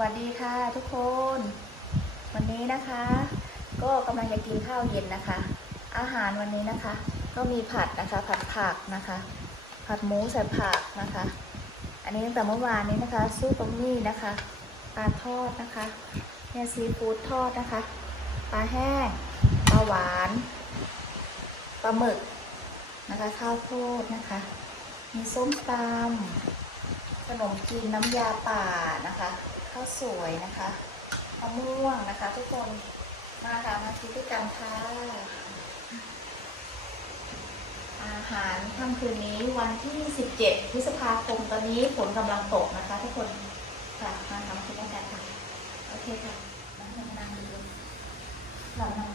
วัสดีค่ะทุกคน วันนี้นะคะ ก็กำลังจะกินข้าวเย็นนะคะ อาหารวันนี้นะคะ ก็มีผัดนะคะ ผัดผักนะคะ ผัดหมูใส่ผักนะคะ อันนี้ตั้งแต่เมื่อวานนี้นะคะซุปบะหมี่นะคะปลาทอดนะคะเนี่ยซีฟู้ดทอดนะคะปลาแห้งปลาหวานปลาหมึกนะคะ ข้าวโพดนะคะ มีส้มตำขนมจีนน้ำยาป่านะคะ ข้าวสวยนะคะมะม่วงนะคะ ทุกคนมาค่ะมากินด้วยกันค่ะอาหารค่ำคืนนี้วันที่ 17 พฤษภาคมตอนนี้ฝนกำลังตกนะคะ ทุกคนค่ะมาทำกินด้วยกันค่ะโอเคค่ะนั่งนั่งนั่งดูหลับนั่ง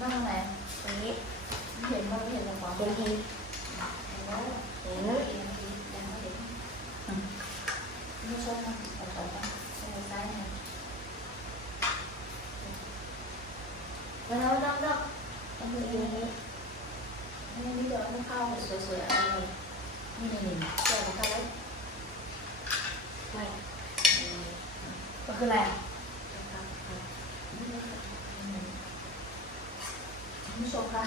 นั่งไหนตรงนี้เห็นว่าไม่เห็นหรอกหมอตรงนี้เอออีกนาทียังไม่เห็น ม่ชอบนะต่อต่อไปมือซ้ายนะแล้วแล้วแล้วเอามืออย่างนี้อันนี้เดี๋ยวต้องเข้าสวยๆอะไรนี่นี่นี่แก้วเข้าไว้ไม่ก็คืออะไรอะผู้ชมคะ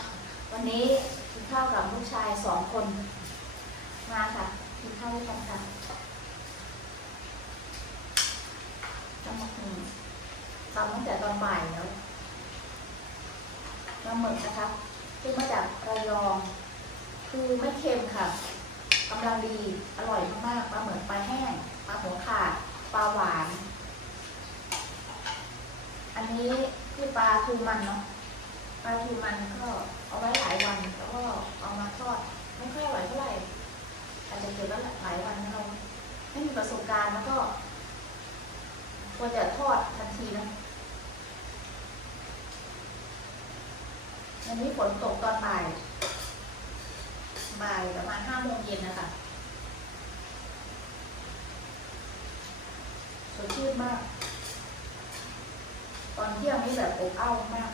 วันนี้กินข้าวกับลูกชายสองคน มาค่ะกินข้าวด้วยกันค่ะ ตำตั้งแต่ตอนบ่ายแล้วปลาหมึกนะคะซึ่มาจากระยอง คือไม่เค็มค่ะกำลังดีอร่อยมากๆปลาหมึกปลาแห้งปลาหัวขาดปลาหวาน อันนี้คือปลาทูมันเนาะปลาทูมันก็เอาไว้หลายวันแล้วก็เอามาทอดไม่ค่อยอร่อยเท่าไหร่อาจจะเก็บไว้หลายวันเราไม่มีประสบการณ์แล้วก็ ควรจะทอดทันทีนะวันนี้ฝนตกตอนบ่าย บ่ายประมาณห้าโมงเย็นนะคะสดชื่นมาก ตอนเที่ยงนี่แบบอบอ้าวมาก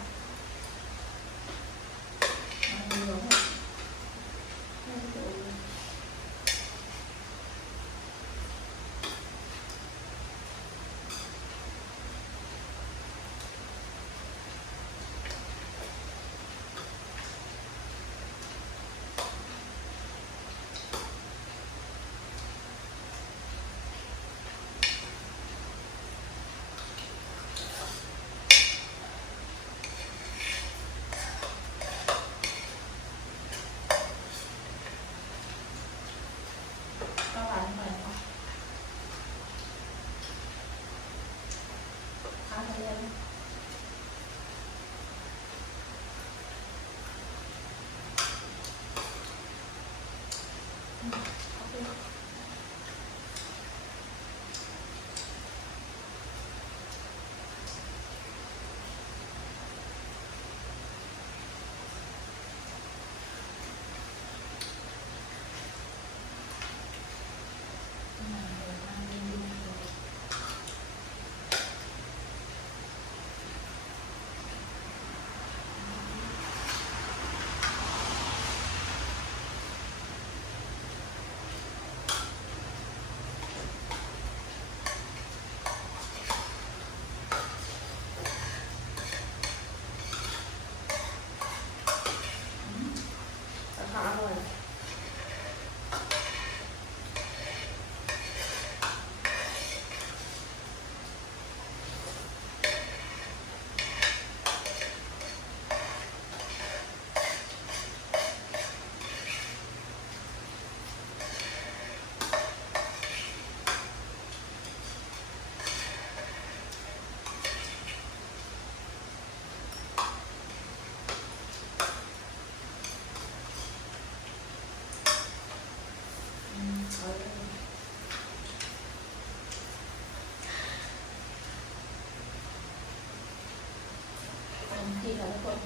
Obrigada, pode.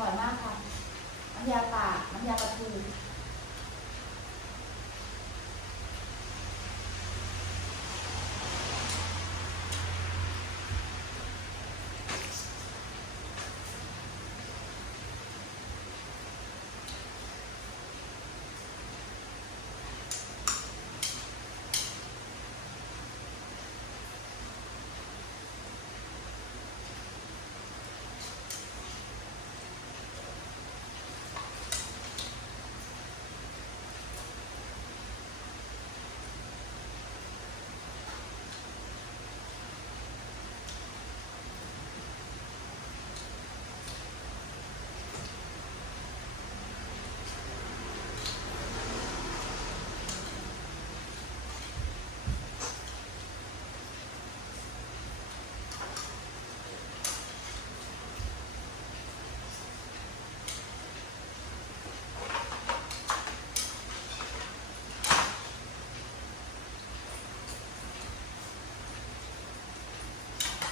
ร่อยมากค่ะ น้ำยาป่าน้ำยาปลาทู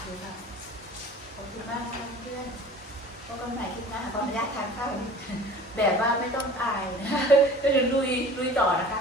ดูค่ะ ขอบคุณมากค่ะเพื่อนพบกันใหม่คลิปหน้าขออนุญาตทานข้าวแบบว่าไม่ต้องอายนะคะก็จะลุยลุยต่อนะคะ